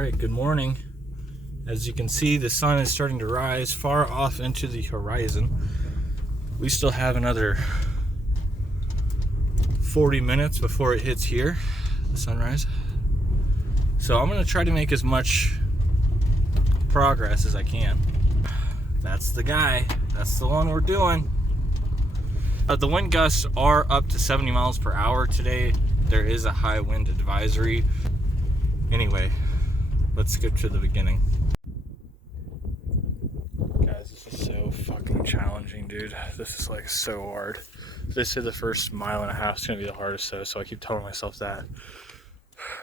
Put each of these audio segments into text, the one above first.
Alright, good morning. As you can see, the sun is starting to rise far off into the horizon. We still have another 40 minutes before it hits here, the sunrise. So I'm going to try to make as much progress as I can. That's the guy. That's the one we're doing. The wind gusts are up to 70 miles per hour today. There is a high wind advisory. Anyway, let's skip to the beginning. Guys, this is so fucking challenging, dude. This is like so hard. They say the first mile and a half is gonna be the hardest though, so I keep telling myself that.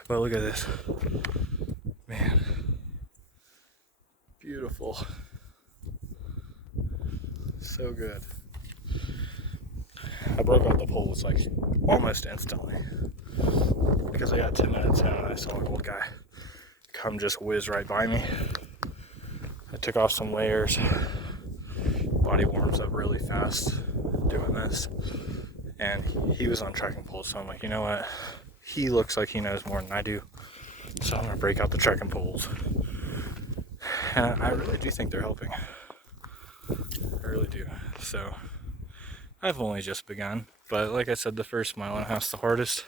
But look at this. Man. Beautiful. So good. I broke out the poles like almost instantly because I got 10 minutes in and I saw an old guy come just whiz right by me. I took off some layers. Body warms up really fast doing this. And he was on trekking poles, so I'm like, you know what? He looks like he knows more than I do. So I'm gonna break out the trekking poles. And I really do think they're helping. I really do. So I've only just begun, but like I said, the first mile and a half's the hardest.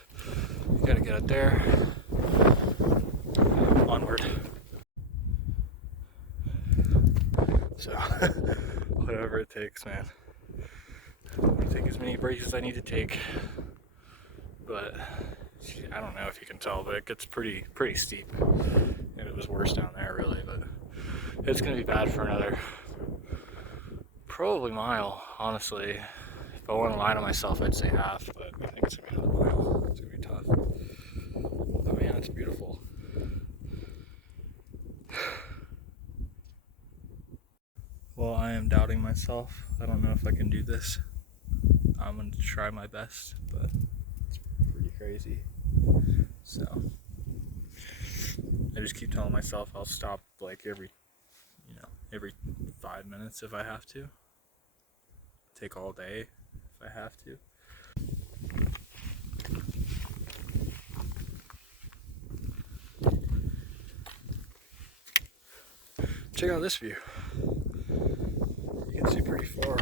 You gotta get it there. Onward. So, whatever it takes, man. I'm gonna take as many breaks as I need to take. But I don't know if you can tell, but it gets pretty steep. And it was worse down there, really. But it's gonna be bad for another probably mile, honestly. If I want to lie to myself, I'd say half, but I think it's gonna be another mile. It's gonna be tough. But man, it's beautiful. Well, I am doubting myself. I don't know if I can do this. I'm gonna try my best, but it's pretty crazy. So I just keep telling myself I'll stop like every 5 minutes if I have to. Take all day if I have to. Check out this view. You can see pretty far.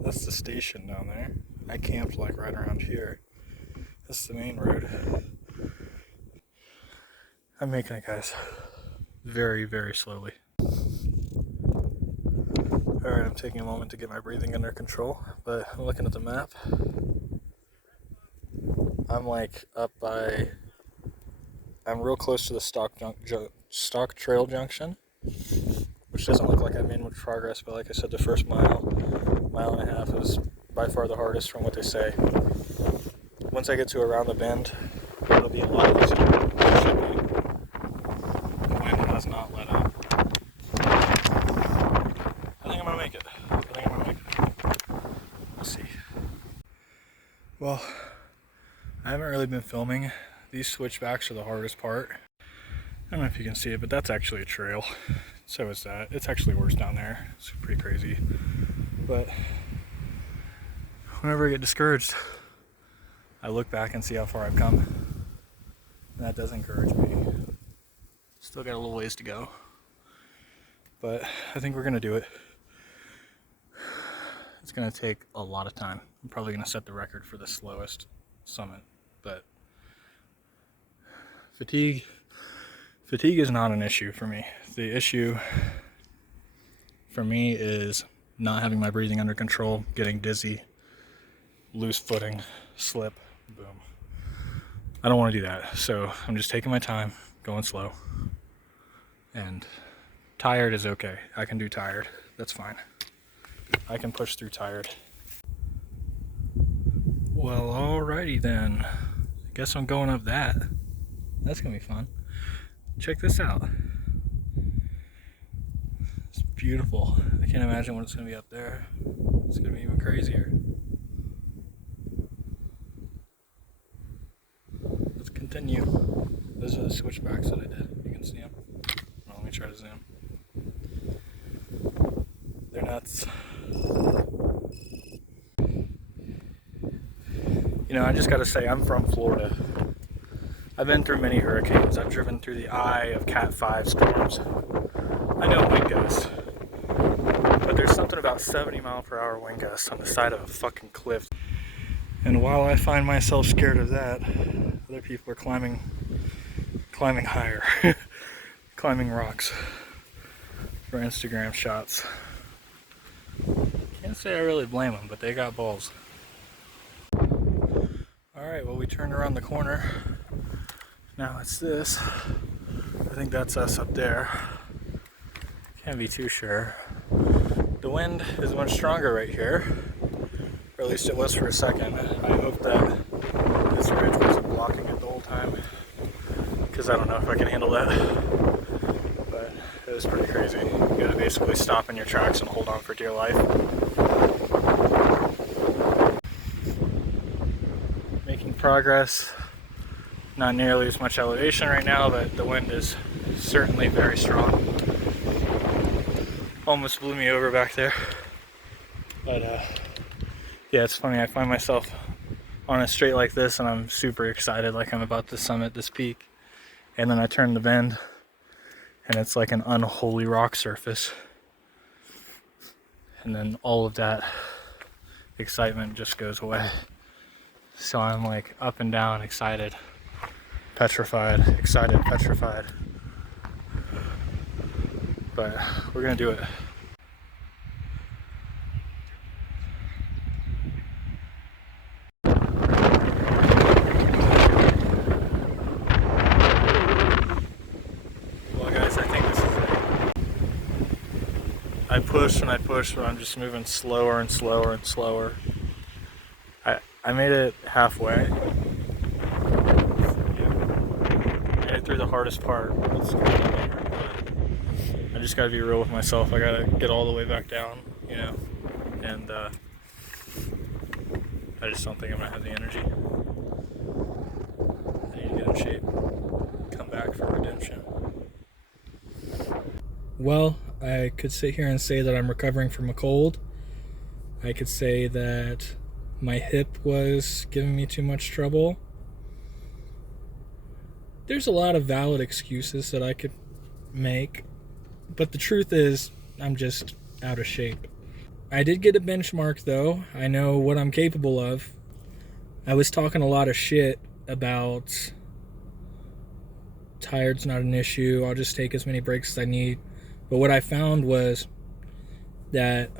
That's the station down there. I camped like right around here. That's the main road. I'm making it, guys. Very, very slowly. Alright, I'm taking a moment to get my breathing under control, but I'm looking at the map. I'm like I'm real close to the Stock Trail junction, which doesn't look like I made much progress, but like I said, the first mile and a half is by far the hardest from what they say. Once I get to around the bend, it'll be a lot easier. The wind has not let up. I think I'm gonna make it. We'll see. Well, I haven't really been filming. These switchbacks are the hardest part. I don't know if you can see it, but that's actually a trail. So is that. It's actually worse down there. It's pretty crazy. But whenever I get discouraged, I look back and see how far I've come. And that does encourage me. Still got a little ways to go. But I think we're gonna do it. It's gonna take a lot of time. I'm probably gonna set the record for the slowest summit, but fatigue is not an issue for me. The issue for me is not having my breathing under control, getting dizzy, loose footing, slip, boom. I don't want to do that, so I'm just taking my time, going slow. And tired is okay. I can do tired. That's fine. I can push through tired. Well, alrighty then. I guess I'm going up that. That's gonna be fun. Check this out. It's beautiful. I can't imagine what it's gonna be up there. It's gonna be even crazier. Let's continue. Those are the switchbacks that I did. You can see them. Well, let me try to zoom. They're nuts. You know, I just gotta say, I'm from Florida. I've been through many hurricanes. I've driven through the eye of Cat 5 storms. I know wind gusts. But there's something about 70-mile-per-hour wind gusts on the side of a fucking cliff. And while I find myself scared of that, other people are climbing higher, climbing rocks for Instagram shots. Can't say I really blame them, but they got balls. Alright, well, we turned around the corner. Now it's this. I think that's us up there. Can't be too sure. The wind is much stronger right here. Or at least it was for a second. I hope that this ridge wasn't blocking it the whole time, because I don't know if I can handle that. But it was pretty crazy. You gotta basically stop in your tracks and hold on for dear life. Making progress. Not nearly as much elevation right now, but the wind is certainly very strong. Almost blew me over back there. But yeah, it's funny, I find myself on a straight like this and I'm super excited, like I'm about to summit this peak. And then I turn the bend and it's like an unholy rock surface. And then all of that excitement just goes away. So I'm like up and down, excited, petrified, excited, petrified. But we're gonna do it. I push, but I'm just moving slower and slower and slower. I made it halfway. Made it through the hardest part. I just gotta be real with myself. I gotta get all the way back down, you know? And I just don't think I'm gonna have the energy. I need to get in shape. Come back for redemption. Well, I could sit here and say that I'm recovering from a cold. I could say that my hip was giving me too much trouble. There's a lot of valid excuses that I could make, but the truth is, I'm just out of shape. I did get a benchmark though. I know what I'm capable of. I was talking a lot of shit about tired's not an issue, I'll just take as many breaks as I need. But what I found was that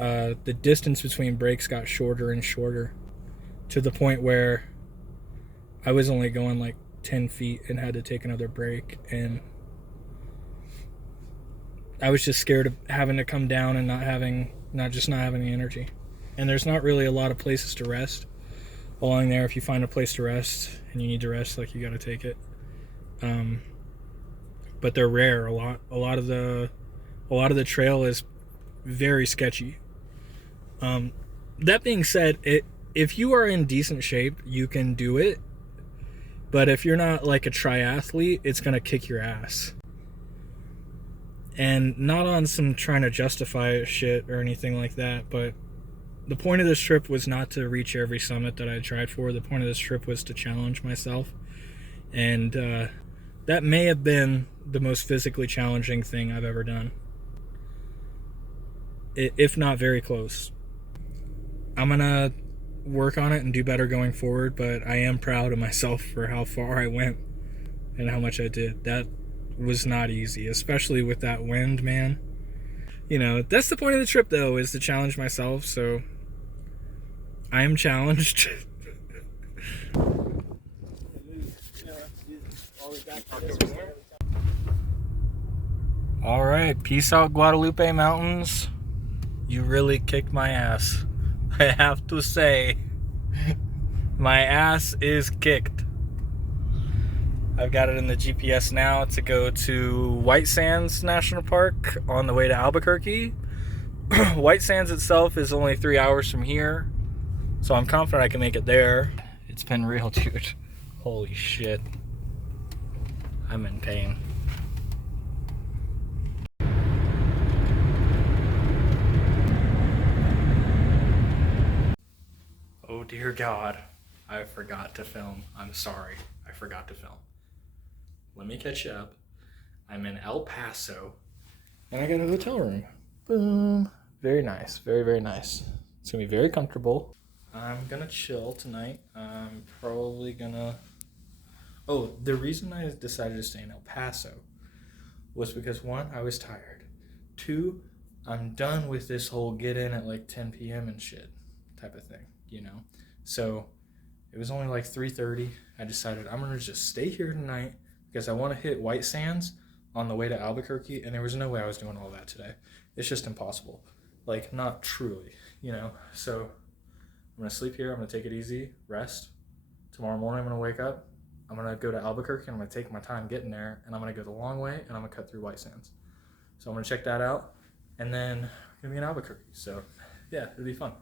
the distance between breaks got shorter and shorter, to the point where I was only going like 10 feet and had to take another break. And I was just scared of having to come down and not having the energy. And there's not really a lot of places to rest along there. If you find a place to rest and you need to rest, like, you got to take it. But they're rare. A lot of the trail is very sketchy. That being said, if you are in decent shape, you can do it. But if you're not like a triathlete, it's going to kick your ass. And not on some trying to justify shit or anything like that, but the point of this trip was not to reach every summit that I tried for. The point of this trip was to challenge myself. And that may have been the most physically challenging thing I've ever done. If not very close. I'm gonna work on it and do better going forward, but I am proud of myself for how far I went and how much I did. That was not easy, especially with that wind, man. You know, that's the point of the trip though, is to challenge myself, so I am challenged. Alright, peace out, Guadalupe Mountains. You really kicked my ass. I have to say, my ass is kicked. I've got it in the GPS now to go to White Sands National Park on the way to Albuquerque. White Sands itself is only 3 hours from here, so I'm confident I can make it there. It's been real, dude. Holy shit. I'm in pain. Oh dear God, I forgot to film. I'm sorry, I forgot to film. let me catch you up. I'm in El Paso, and I got a hotel room. Boom. Very nice. Very, very nice. It's going to be very comfortable. I'm going to chill tonight. I'm probably going to... Oh, the reason I decided to stay in El Paso was because, one, I was tired. Two, I'm done with this whole get in at like 10 p.m. and shit type of thing, you know? So it was only like 3:30. I decided I'm going to just stay here tonight because I want to hit White Sands on the way to Albuquerque, and there was no way I was doing all that today. It's just impossible. Like, not truly, you know? So I'm going to sleep here. I'm going to take it easy, rest. Tomorrow morning I'm going to wake up. I'm going to go to Albuquerque, and I'm going to take my time getting there, and I'm going to go the long way, and I'm going to cut through White Sands. So I'm going to check that out, and then I'm going to be in Albuquerque. So, yeah, it'll be fun.